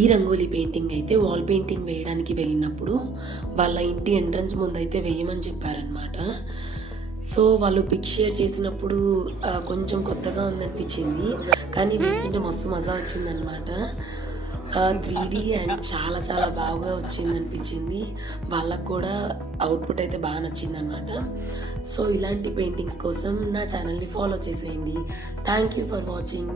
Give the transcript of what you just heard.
ఈ రంగోలీ పెయింటింగ్ అయితే wall painting వేయడానికి వెళ్ళినప్పుడు వాళ్ళ ఇంటి ఎంట్రన్స్ ముందైతే వేయమని చెప్పారనమాట. సో వాళ్ళు పిక్ షేర్ చేసినప్పుడు కొంచెం కొత్తగా ఉందనిపించింది, కానీ వేస్తుంటే మస్తు మజా వచ్చిందనమాట. 3D అండ్ చాలా చాలా బాగా వచ్చిందనిపించింది. వాళ్ళకు కూడా అవుట్పుట్ అయితే బాగా నచ్చిందనమాట. సో ఇలాంటి పెయింటింగ్స్ కోసం నా ఛానల్ని ఫాలో చేసేయండి. Thank you for watching.